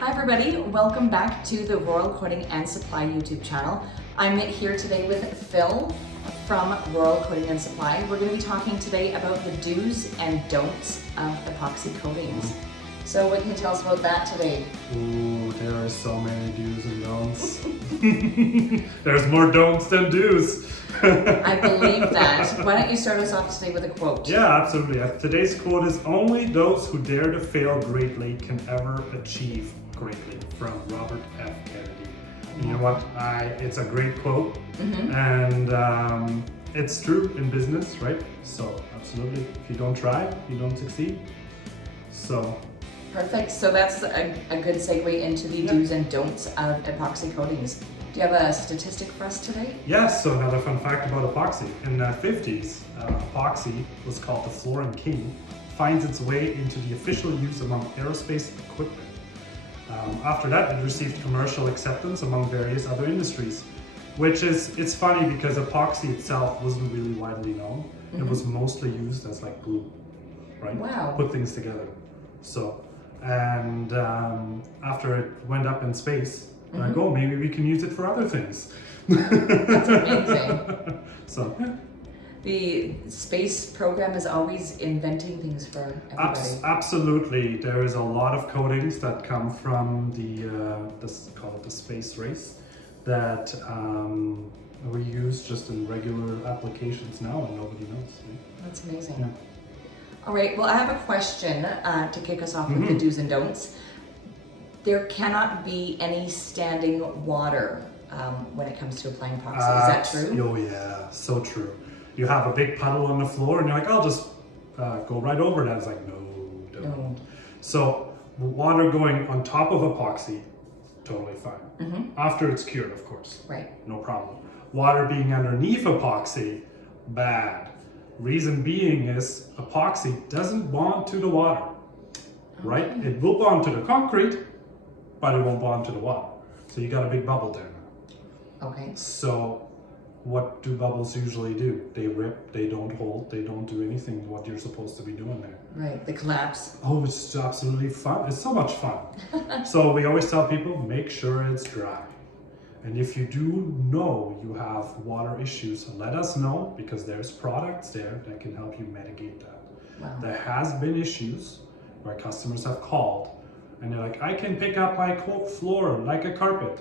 Hi everybody, welcome back to the Royal Coating and Supply YouTube channel. I'm here today with Phil from Royal Coating and Supply. We're going to be talking today about the do's and don'ts of epoxy coatings. So what can you tell us about that today? Ooh, there are so many do's and don'ts. There's more don'ts than do's. I believe that. Why don't you start us off today with a quote? Yeah, absolutely. Today's quote is, "Only those who dare to fail greatly can ever achieve greatly," from Robert F. Kennedy. And you know what? It's a great quote, and it's true in business, right? So absolutely, if you don't try, you don't succeed. So. Perfect. So that's a good segue into the do's and don'ts of epoxy coatings. Do you have a statistic for us today? Yes, so another fun fact about epoxy. In the 50s, epoxy was called the flooring king, finds its way into the official use among aerospace equipment. After that, it received commercial acceptance among various other industries, it's funny because epoxy itself wasn't really widely known. It was mostly used as like glue, right? Wow. Put things together. So, and after it went up in space, like, oh, maybe we can use it for other things. That's amazing. So, The space program is always inventing things for everybody. Absolutely, there is a lot of coatings that come from call it the space race, that we use just in regular applications now, and nobody knows. That's amazing. Yeah. All right, well, I have a question to kick us off with the do's and don'ts. There cannot be any standing water when it comes to applying epoxy. Is that true? Oh yeah, so true. You have a big puddle on the floor and you're like, I'll just go right over that. It's like, no, don't. No. So water going on top of epoxy, totally fine. After it's cured, of course. Right. No problem. Water being underneath epoxy, bad. Reason being is epoxy doesn't bond to the water, right? It will bond to the concrete, but it won't bond to the water. So you got a big bubble there now. Okay. So what do bubbles usually do? They rip, they don't hold, they don't do anything what you're supposed to be doing there. Right, the collapse. Oh, it's absolutely fun. It's so much fun. So we always tell people, make sure it's dry. And if you do know you have water issues, let us know, because there's products there that can help you mitigate that. Wow. There has been issues where customers have called and they're like, I can pick up my floor like a carpet.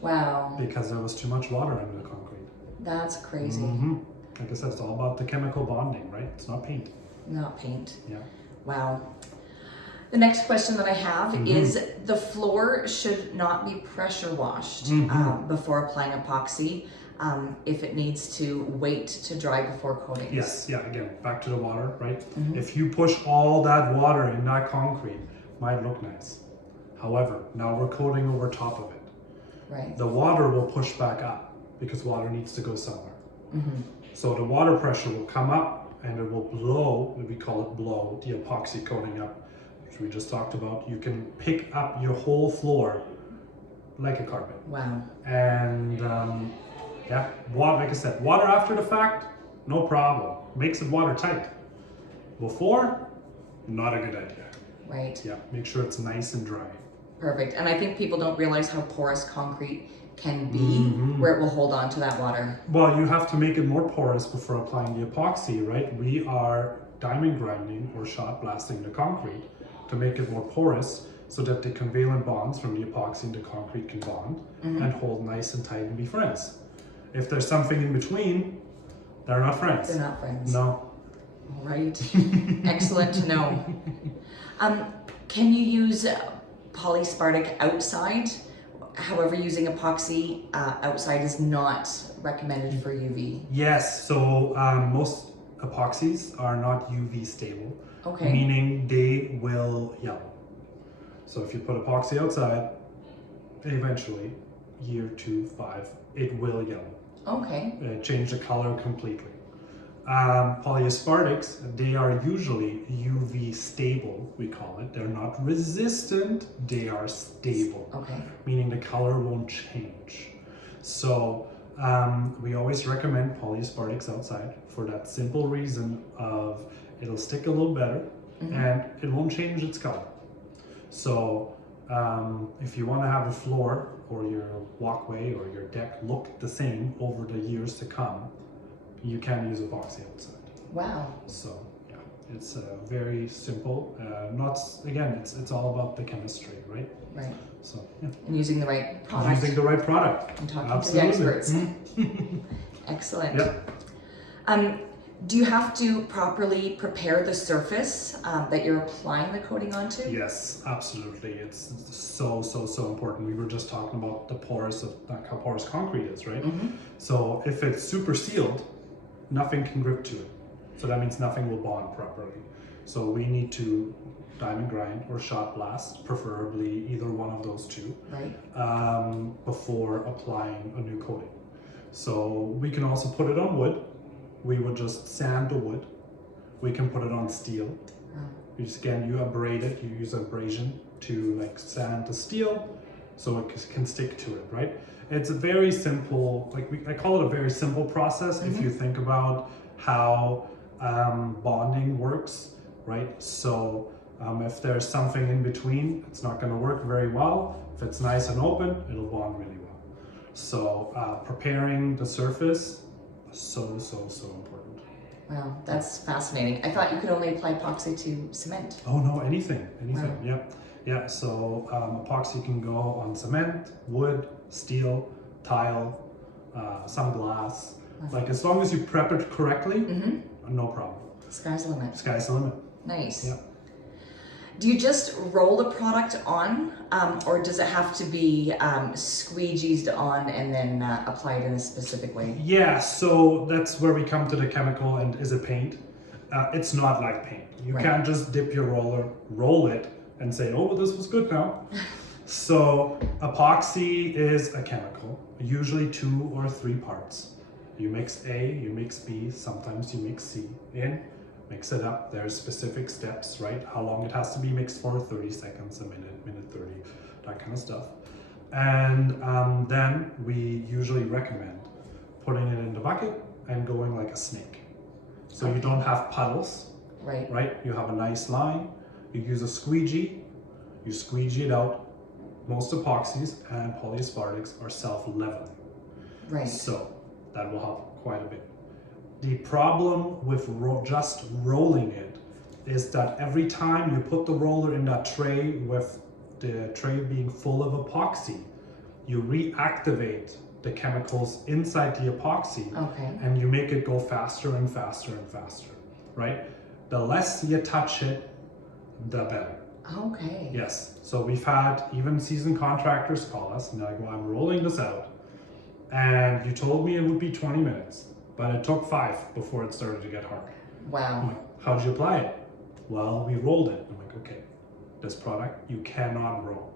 Wow. Because there was too much water under the concrete. That's crazy. Like I said, it's all about the chemical bonding, right? It's not paint. Not paint. Yeah. Wow. The next question that I have is, the floor should not be pressure washed before applying epoxy if it needs to wait to dry before coatings. Yes, yeah, again, back to the water, right? If you push all that water in that concrete, might look nice. However, now we're coating over top of it. Right. The water will push back up because water needs to go somewhere. So the water pressure will come up and it will blow, we call it blow, the epoxy coating up, which we just talked about. You can pick up your whole floor like a carpet. Wow. And yeah, water, like I said, water after the fact, no problem. Makes it watertight. Before, not a good idea. Right. Yeah, make sure it's nice and dry. Perfect. And I think people don't realize how porous concrete can be, where it will hold on to that water. Well, you have to make it more porous before applying the epoxy, right? We are diamond grinding or shot blasting the concrete to make it more porous so that the covalent bonds from the epoxy and the concrete can bond and hold nice and tight and be friends. If there's something in between, they're not friends. They're not friends. No. All right. Excellent to know. Can you use polyspartic outside? However, using epoxy outside is not recommended for UV. Yes, so most epoxies are not UV stable, Okay. meaning they will yellow. So if you put epoxy outside, eventually, year 2, 5, it will yellow. Okay. Change the color completely. Polyaspartics, they are usually UV stable, we call it. They're not resistant, they are stable. Okay. Meaning the color won't change. So we always recommend polyaspartics outside for that simple reason of it'll stick a little better and it won't change its color. So if you want to have your floor or your walkway or your deck look the same over the years to come, you can use epoxy outside. Wow. So yeah, it's very simple. It's all about the chemistry, right? Right. So yeah. And using the right product. Using the right product. And talking Absolutely. to the experts. Excellent. Do you have to properly prepare the surface that you're applying the coating onto? Yes, absolutely. It's so important. We were just talking about the porous of how porous concrete is, right? So if it's super sealed, nothing can grip to it. So that means nothing will bond properly. So we need to diamond grind or shot blast, preferably either one of those two, right, before applying a new coating. So we can also put it on wood. We would just sand the wood. We can put it on steel. Wow. You abrade it. You use abrasion to like sand the steel so it can stick to it, right? It's a very simple, I call it a very simple process if you think about how bonding works, right? So if there's something in between, it's not going to work very well. If it's nice and open, it'll bond really well. So preparing the surface, so important. Wow, that's fascinating. I thought you could only apply epoxy to cement. Oh no, anything, Wow. yeah. So epoxy can go on cement, wood, steel, tile, some glass. Wow. Like as long as you prep it correctly, no problem. Sky's the limit. Sky's the limit. Nice. Yeah. Do you just roll the product on, or does it have to be squeegeed on and then applied in a specific way? Yeah, so that's where we come to the chemical and is it paint? It's not like paint. You Right. can't just dip your roller, roll it, and say, oh, this was good now. So epoxy is a chemical, usually 2 or 3 parts. You mix A, you mix B, sometimes you mix C in. Mix it up. There's specific steps, right? How long it has to be mixed for, 30 seconds, a minute 30, that kind of stuff. And then we usually recommend putting it in the bucket and going like a snake. So you don't have puddles, right? You have a nice line. You use a squeegee. You squeegee it out. Most epoxies and polyaspartics are self-leveling. Right. So that will help quite a bit. The problem with just rolling it is that every time you put the roller in that tray with the tray being full of epoxy, you reactivate the chemicals inside the epoxy, and you make it go faster and faster and faster, right? The less you touch it, the better. Okay. Yes. So we've had even seasoned contractors call us and they're like, well, I'm rolling this out and you told me it would be 20 minutes. But it took 5 before it started to get hard. Wow. I'm like, how did you apply it? Well, we rolled it. I'm like, okay, this product, you cannot roll.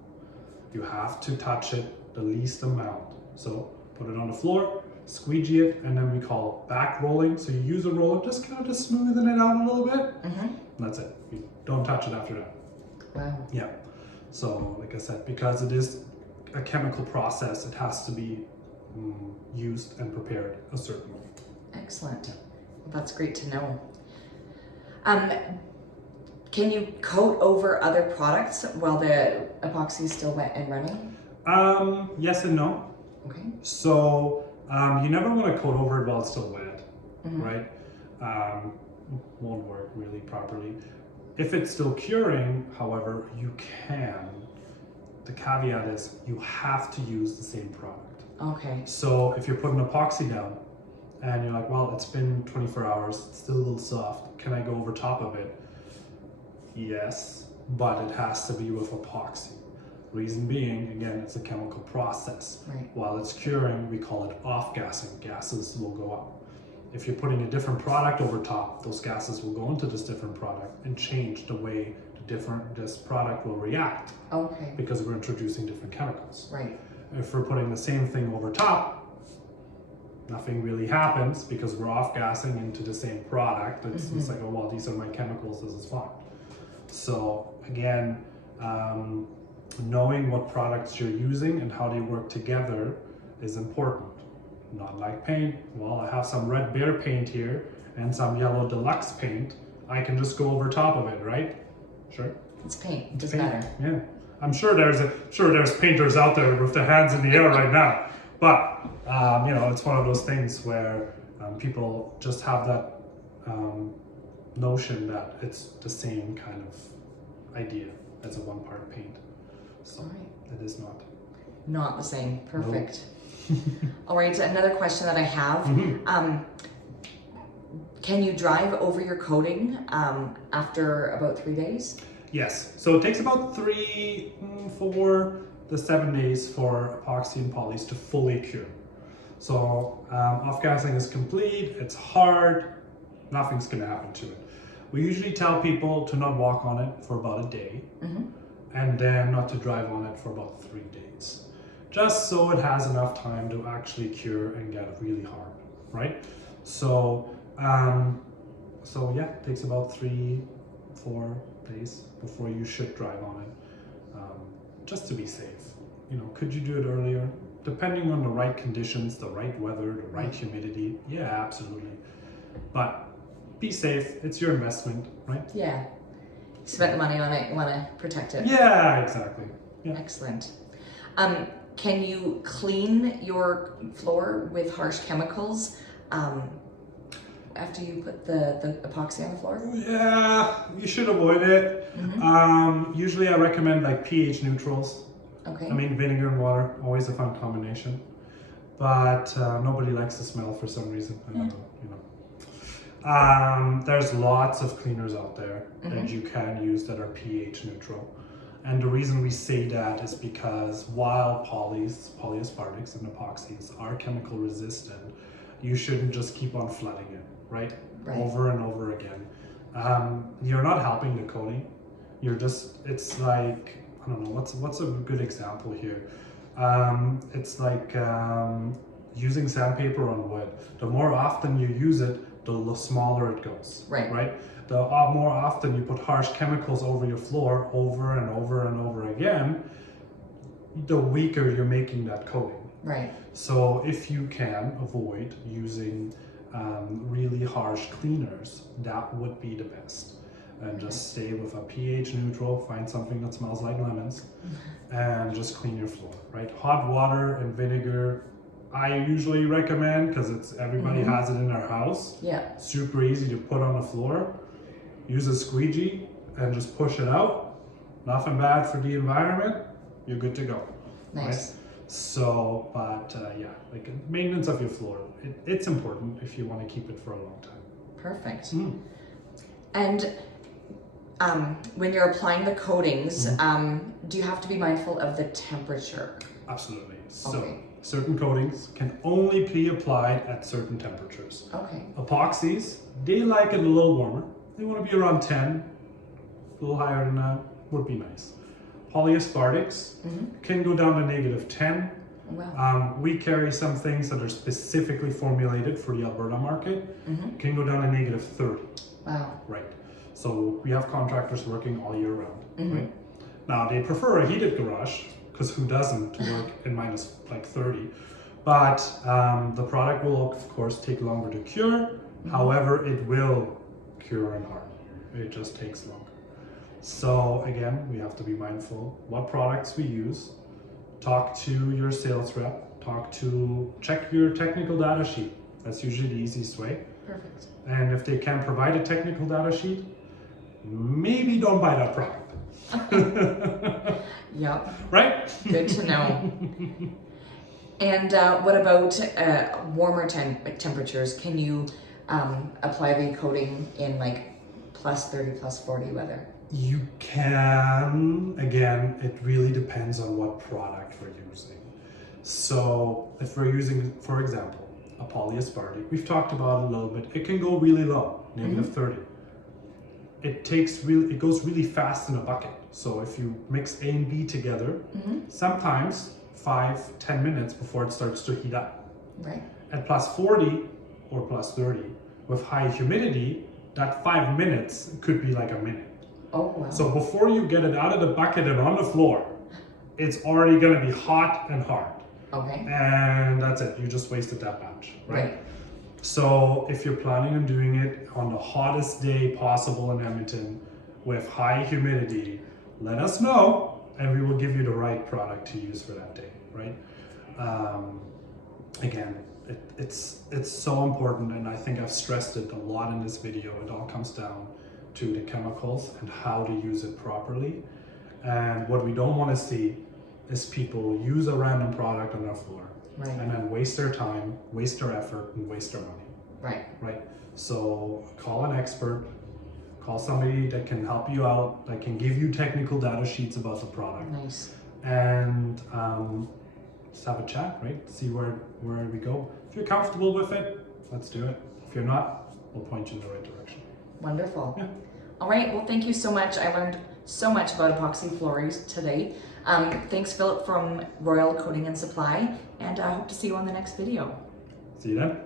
You have to touch it the least amount. So put it on the floor, squeegee it, and then we call it back rolling. So you use a roller, just kind of just smoothing it out a little bit. And that's it. You don't touch it after that. Wow. Yeah. So like I said, because it is a chemical process, it has to be used and prepared a certain way. Excellent. Well, that's great to know. Can you coat over other products while the epoxy is still wet and running? Yes and no. Okay. So you never want to coat over it while it's still wet, right? Won't work really properly. If it's still curing, however, you can. The caveat is you have to use the same product. Okay. So if you're putting epoxy down, and you're like, well, it's been 24 hours, it's still a little soft. Can I go over top of it? Yes, but it has to be with epoxy. Reason being, again, it's a chemical process. Right. While it's curing, we call it off-gassing. Gases will go up. If you're putting a different product over top, those gases will go into this different product and change the way this product will react. Okay. Because we're introducing different chemicals. Right. If we're putting the same thing over top, nothing really happens because we're off-gassing into the same product. It's like, oh, well, these are my chemicals, this is fine. So again, knowing what products you're using and how they work together is important. Not like paint. Well, I have some red bear paint here and some yellow deluxe paint. I can just go over top of it, right? Sure. It's paint. It It's doesn't paint. matter. Yeah. I'm sure there's painters out there with their hands in the air right now, but it's one of those things where people just have that notion that it's the same kind of idea as a one-part paint. So it is not. Not the same. Perfect. Nope. All right, another question that I have. Can you drive over your coating after about 3 days? Yes, so it takes about 4 to 7 days for epoxy and polys to fully cure. So off-gassing is complete, it's hard, nothing's gonna happen to it. We usually tell people to not walk on it for about a day, and then not to drive on it for about 3 days. Just so it has enough time to actually cure and get really hard, right? So, yeah, it takes about 3-4 days before you should drive on it, just to be safe. Could you do it earlier? Depending on the right conditions, the right weather, the right humidity, yeah, absolutely. But be safe, it's your investment, right? Yeah. Spent the money on it, you want to protect it. Yeah, exactly. Yeah. Excellent. Can you clean your floor with harsh chemicals after you put the epoxy on the floor? Yeah, you should avoid it. Usually I recommend like pH neutrals. Okay. I mean, vinegar and water, always a fun combination. But nobody likes the smell for some reason. I don't know, There's lots of cleaners out there that you can use that are pH neutral. And the reason we say that is because while polyaspartics and epoxies are chemical resistant, you shouldn't just keep on flooding it, right? Over and over again. You're not helping the coating. It's like, I don't know, what's a good example here? It's like using sandpaper on wood. The more often you use it, the smaller it goes, right? The more often you put harsh chemicals over your floor over and over and over again, the weaker you're making that coating. Right. So if you can avoid using really harsh cleaners, that would be the best. And just stay with a pH neutral, find something that smells like lemons, and just clean your floor, right? Hot water and vinegar, I usually recommend because everybody has it in their house. Yeah. Super easy to put on the floor. Use a squeegee and just push it out. Nothing bad for the environment. You're good to go. Nice. Right? So, but like maintenance of your floor, it's important if you want to keep it for a long time. Perfect. And when you're applying the coatings, do you have to be mindful of the temperature? Absolutely. So certain coatings can only be applied at certain temperatures. Okay. Epoxies, they like it a little warmer. They want to be around 10, a little higher than that would be nice. Polyaspartics can go down to -10. Wow. We carry some things that are specifically formulated for the Alberta market. Can go down to -30. Wow. Right. So we have contractors working all year round. Right? Now they prefer a heated garage because who doesn't work in -30? But the product will of course take longer to cure. However, it will cure and harden. It just takes longer. So again, we have to be mindful what products we use. Talk to your sales rep. Check your technical data sheet. That's usually the easiest way. Perfect. And if they can't provide a technical data sheet, maybe don't buy that product. Yep. Right? Good to know. And what about warmer temperatures? Can you apply the coating in like +30, +40 weather? You can. Again, it really depends on what product we're using. So if we're using, for example, a polyaspartic, we've talked about it a little bit, it can go really low, -30. It goes really fast in a bucket. So if you mix A and B together, sometimes 5-10 minutes before it starts to heat up. Right. At +40 or +30, with high humidity, that 5 minutes could be like a minute. Oh, wow. So before you get it out of the bucket and on the floor, it's already going to be hot and hard. Okay. And that's it. You just wasted that batch, right? So if you're planning on doing it on the hottest day possible in Edmonton with high humidity, let us know and we will give you the right product to use for that day, right? Again, it's so important, and I think I've stressed it a lot in this video. It all comes down to the chemicals and how to use it properly. And what we don't want to see is people use a random product on their floor, Right. and then waste their time, waste their effort, and waste their money. Right. Right. So call an expert, call somebody that can help you out, that can give you technical data sheets about the product. Nice. And just have a chat, right? See where we go. If you're comfortable with it, let's do it. If you're not, we'll point you in the right direction. Wonderful. Yeah. All right, well, thank you so much. I learned so much about epoxy floors today. Thanks, Philip from Royal Coating and Supply, and I hope to see you on the next video. See you then.